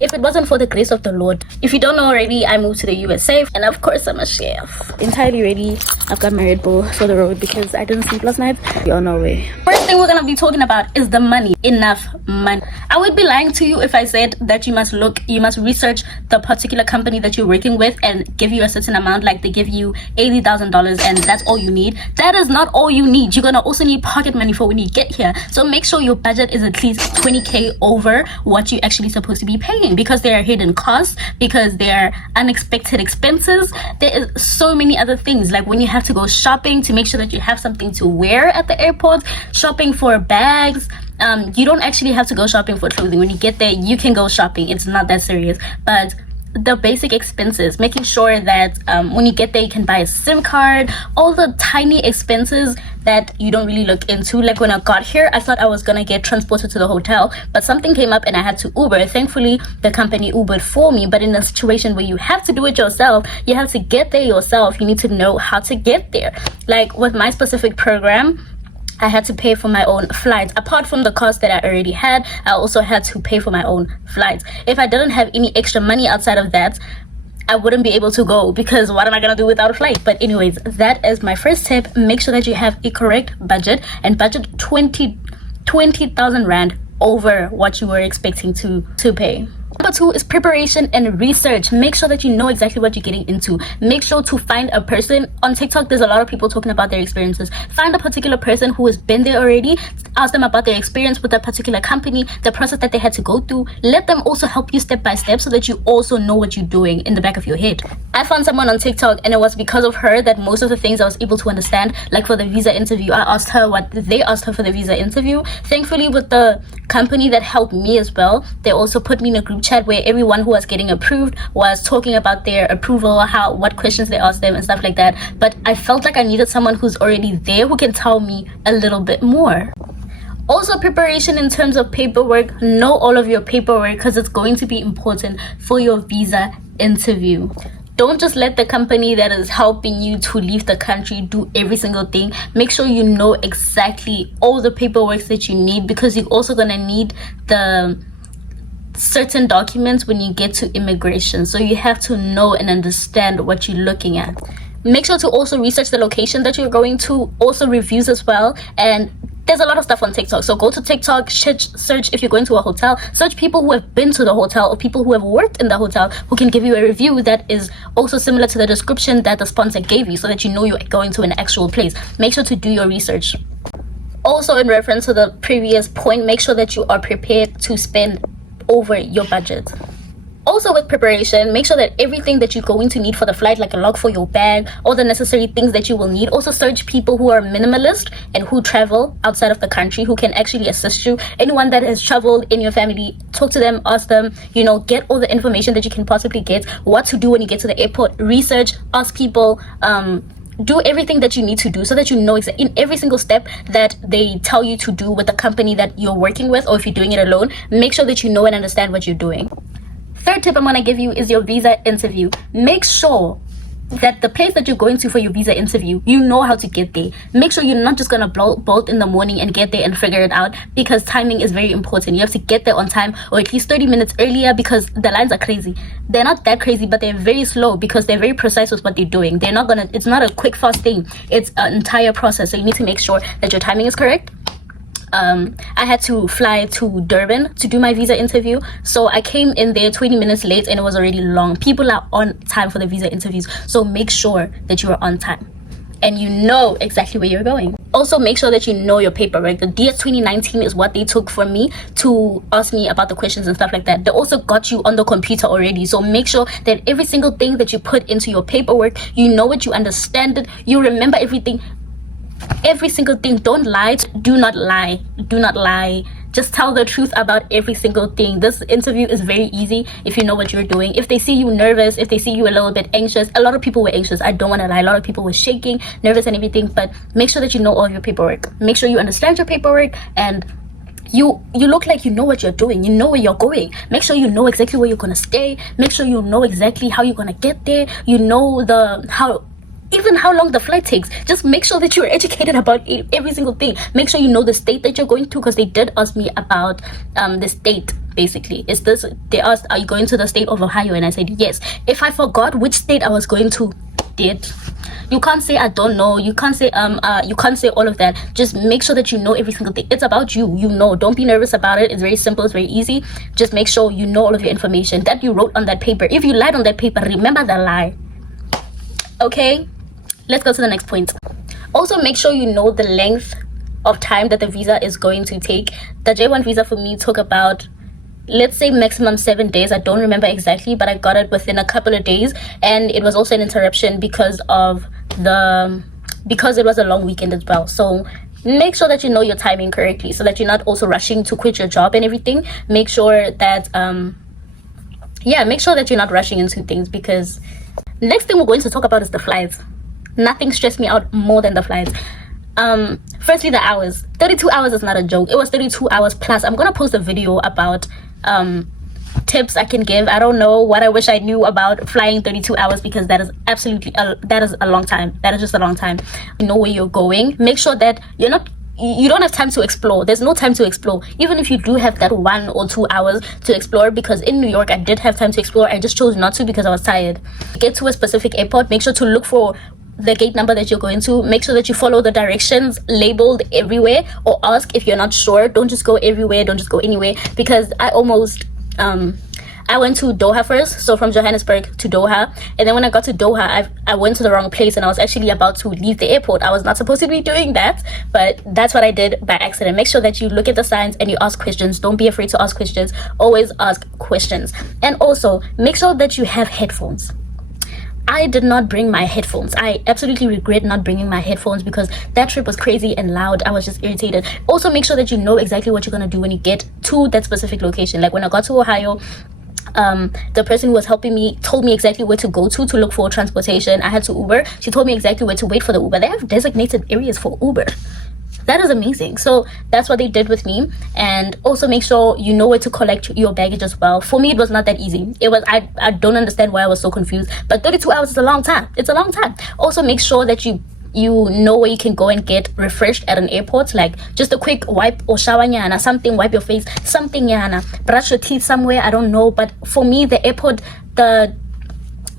If it wasn't for the grace of the Lord, if you don't know already, I moved to the USA, and of course I'm a chef. Entirely ready. I've got my Red Bull for the road because I didn't sleep last night. You're on our way. First thing we're gonna be talking about is the money. Enough money. I would be lying to you if I said that you must research the particular company that you're working with and give you a certain amount, like they give you $80,000 and that's all you need. That is not all you need. You're gonna also need pocket money for when you get here. So make sure your budget is at least 20K over what you're actually supposed to be paying, because there are hidden costs, because there are unexpected expenses. There is so many other things, like when you have to go shopping to make sure that you have something to wear at the airport, shopping for bags. You don't actually have to go shopping for clothing. When you get there, you can go shopping. It's not that serious. But the basic expenses, making sure that when you get there, you can buy a SIM card, all the tiny expenses that you don't really look into. Like when I got here, I thought I was gonna get transported to the hotel, but something came up and I had to Uber. Thankfully, the company Ubered for me. But in a situation where you have to do it yourself, you have to get there yourself, you need to know how to get there. Like with my specific program, I had to pay for my own flights. Apart from the cost that I already had, I also had to pay for my own flights. If I didn't have any extra money outside of that, I wouldn't be able to go, because what am I gonna do without a flight? But anyways, that is my first tip. Make sure that you have a correct budget, and budget 20,000 Rand over what you were expecting to pay. Number 2 is preparation and research. Make sure that you know exactly what you're getting into. Make sure to find a person. On TikTok, there's a lot of people talking about their experiences. Find a particular person who has been there already. Ask them about their experience with that particular company, the process that they had to go through. Let them also help you step by step so that you also know what you're doing in the back of your head. I found someone on TikTok, and it was because of her that most of the things I was able to understand. Like for the visa interview, I asked her what they asked her for the visa interview. Thankfully, with the company that helped me as well, they also put me in a group chat where everyone who was getting approved was talking about their approval, what questions they asked them and stuff like that. But I felt like I needed someone who's already there who can tell me a little bit more. Also, preparation in terms of paperwork. Know all of your paperwork, because it's going to be important for your visa interview. Don't just let the company that is helping you to leave the country do every single thing. Make sure you know exactly all the paperwork that you need, because you're also going to need the certain documents when you get to immigration. So you have to know and understand what you're looking at. Make sure to also research the location that you're going to, also reviews as well. And there's a lot of stuff on TikTok. So go to TikTok, search if you're going to a hotel, search people who have been to the hotel or people who have worked in the hotel who can give you a review that is also similar to the description that the sponsor gave you, so that you know you're going to an actual place. Make sure to do your research. Also, in reference to the previous point, make sure that you are prepared to spend over your budget. Also, with preparation, make sure that everything that you're going to need for the flight, like a log for your bag, all the necessary things that you will need. Also, search people who are minimalist and who travel outside of the country, who can actually assist you. Anyone that has traveled in your family, talk to them, ask them, get all the information that you can possibly get, what to do when you get to the airport. Research, ask people, do everything that you need to do so that you know in every single step that they tell you to do with the company that you're working with, or if you're doing it alone, make sure that you know and understand what you're doing. Third tip I'm going to give you is your visa interview. Make sure that the place that you're going to for your visa interview, you know how to get there. Make sure you're not just going to bolt in the morning and get there and figure it out, because timing is very important. You have to get there on time, or at least 30 minutes earlier, because the lines are crazy. They're not that crazy, but they're very slow because they're very precise with what they're doing. It's not a quick, fast thing. It's an entire process. So you need to make sure that your timing is correct. I had to fly to Durban to do my visa interview, so I came in there 20 minutes late and it was already long. People are on time for the visa interviews, so make sure that you are on time and you know exactly where you're going. Also, make sure that you know your paperwork. The DS 2019 is what they took from me to ask me about the questions and stuff like that. They also got you on the computer already, so make sure that every single thing that you put into your paperwork, you know it, you understand it, you remember everything. Every single thing. Don't lie. Do not lie. Do not lie. Just tell the truth about every single thing. This interview is very easy if you know what you're doing. If they see you nervous, if they see you a little bit anxious, a lot of people were anxious. I don't want to lie. A lot of people were shaking, nervous and everything. But make sure that you know all of your paperwork. Make sure you understand your paperwork, and you look like you know what you're doing. You know where you're going. Make sure you know exactly where you're going to stay. Make sure you know exactly how you're going to get there. You know even how long the flight takes. Just make sure that you're educated about every single thing. Make sure you know the state that you're going to, because they did ask me about the state. Basically, is this, they asked, are you going to the state of Ohio? And I said yes. If I forgot which state I was going to, you can't say I don't know. You can't say you can't say all of that. Just make sure that you know every single thing. It's about you. You know, don't be nervous about it. It's very simple, it's very easy. Just make sure you know all of your information that you wrote on that paper. If you lied on that paper, remember the lie. Okay, let's go to the next point. Also, make sure you know the length of time that the visa is going to take. The J-1 visa for me took about, let's say, maximum 7 days. I don't remember exactly, but I got it within a couple of days. And it was also an interruption because it was a long weekend as well. So make sure that you know your timing correctly, so that you're not also rushing to quit your job and everything. Make sure that make sure that you're not rushing into things, because next thing we're going to talk about is the flights. Nothing stressed me out more than the flights. Firstly, the hours. 32 hours is not a joke. It was 32 hours plus. I'm gonna post a video about tips I can give. I don't know what I wish I knew about flying 32 hours, because that is absolutely that is a long time. That is just a long time. You know where you're going. Make sure that you don't have time to explore. There's no time to explore, even if you do have that 1 or 2 hours to explore, because in New York I did have time to explore. I just chose not to because I was tired. Get to a specific airport. Make sure to look for the gate number that you're going to. Make sure that you follow the directions labeled everywhere, or ask if you're not sure. Don't just go everywhere, don't just go anywhere, because I almost I went to Doha first, so from Johannesburg to Doha, and then when I got to Doha, I went to the wrong place, and I was actually about to leave the airport. I was not supposed to be doing that, but that's what I did by accident. Make sure that you look at the signs and you ask questions. Don't be afraid to ask questions. Always ask questions. And also make sure that you have headphones. I did not bring my headphones. I absolutely regret not bringing my headphones, because that trip was crazy and loud. I was just irritated. Also, make sure that you know exactly what you're going to do when you get to that specific location. Like when I got to Ohio, the person who was helping me told me exactly where to go to look for transportation. I had to Uber. She told me exactly where to wait for the Uber. They have designated areas for Uber. That is amazing. So that's what they did with me. And also make sure you know where to collect your baggage as well. For me, it was not that easy. It was, I don't understand why I was so confused, but 32 hours is a long time. It's a long time. Also make sure that you know where you can go and get refreshed at an airport, like just a quick wipe or shower nyana, something, wipe your face, something nyana, brush your teeth somewhere, I don't know. But for me, the airport, the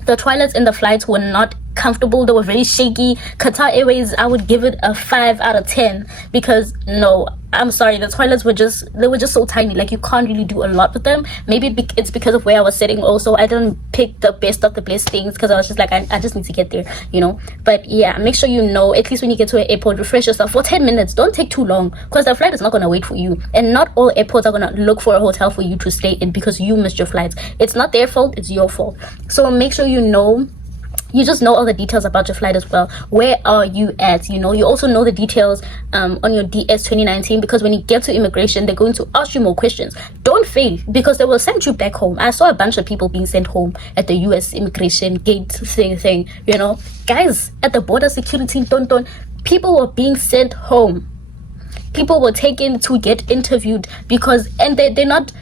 toilets in the flights were not comfortable. They were very shaky. Qatar Airways, I would give it a 5 out of 10, because no, I'm sorry, the toilets were just so tiny. Like you can't really do a lot with them. Maybe it's because of where I was sitting. Also, I didn't pick the best of the best things, because I was just like, I just need to get there, you know. But yeah, make sure you know, at least when you get to an airport, refresh yourself for 10 minutes. Don't take too long, because the flight is not going to wait for you, and not all airports are going to look for a hotel for you to stay in because you missed your flights. It's not their fault, it's your fault. So make sure you just know all the details about your flight as well. Where are you at? You know, you also know the details on your DS 2019, because when you get to immigration, they're going to ask you more questions. Don't fail, because they will send you back home. I saw a bunch of people being sent home at the US immigration gate thing, you know. Guys, at the border security, people were being sent home. People were taken to get interviewed, because, and they're not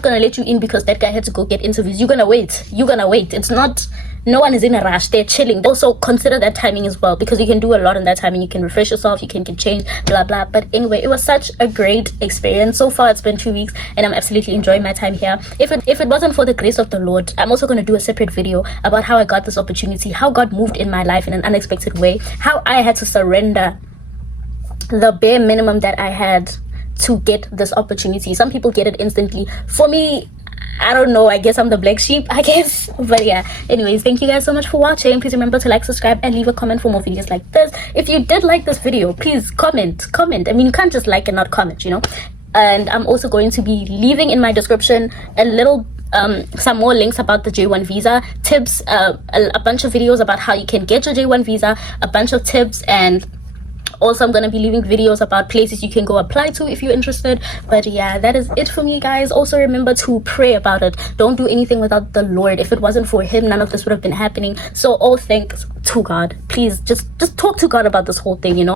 gonna let you in because that guy had to go get interviews. You're gonna wait. It's not, no one is in a rush. They're chilling. Also consider that timing as well, because you can do a lot in that timing. You can refresh yourself, you can get changed, blah blah. But anyway, it was such a great experience. So far it's been 2 weeks and I'm absolutely enjoying my time here. If it wasn't for the grace of the Lord, I'm also going to do a separate video about how I got this opportunity, how God moved in my life in an unexpected way, how I had to surrender the bare minimum that I had to get this opportunity. Some people get it instantly. For me, I don't know, I guess I'm the black sheep, I guess. But yeah, anyways, thank you guys so much for watching. Please remember to like, subscribe, and leave a comment for more videos like this. If you did like this video, please comment. I mean, you can't just like and not comment, you know. And I'm also going to be leaving in my description a little some more links about the J-1 visa tips, a bunch of videos about how you can get your J-1 visa, a bunch of tips, and also I'm going to be leaving videos about places you can go apply to if you're interested. But yeah, that is it for me, guys. Also remember to pray about it. Don't do anything without the Lord. If it wasn't for him, none of this would have been happening. So all thanks to God. Please just talk to God about this whole thing, you know.